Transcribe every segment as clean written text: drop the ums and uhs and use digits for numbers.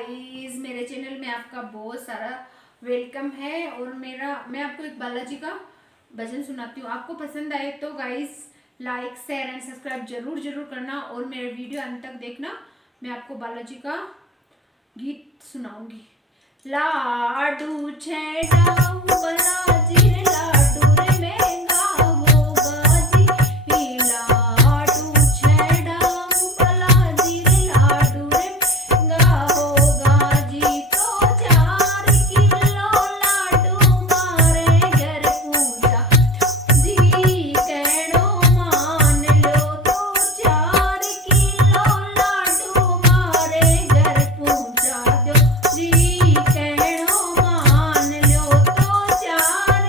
Guys, मेरे channel में आपका बहुत सारा वेलकम है। और मैं आपको एक बालाजी का भजन सुनाती हूँ। आपको पसंद आए तो guys like share and subscribe जरूर जरूर करना और मेरे वीडियो अंत तक देखना। मैं आपको बालाजी का गीत सुनाऊंगी। लाडू छेड़ा बालाजी रे लाडू रे महंगा होगा जी। लाडू छेड़ा बालाजी रे लाडू रे महंगा होगा जी। तो 4 किलो लाडू मारे घर पूजा जी कहड़ो मान लो। तो 4 किलो लाडू मारे घर पूजा दो जी कहड़ो मान लो। तो 4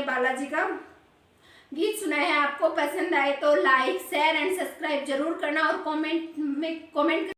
मैंने बालाजी का गीत सुनाया है। आपको पसंद आए तो लाइक शेयर एंड सब्सक्राइब जरूर करना और कमेंट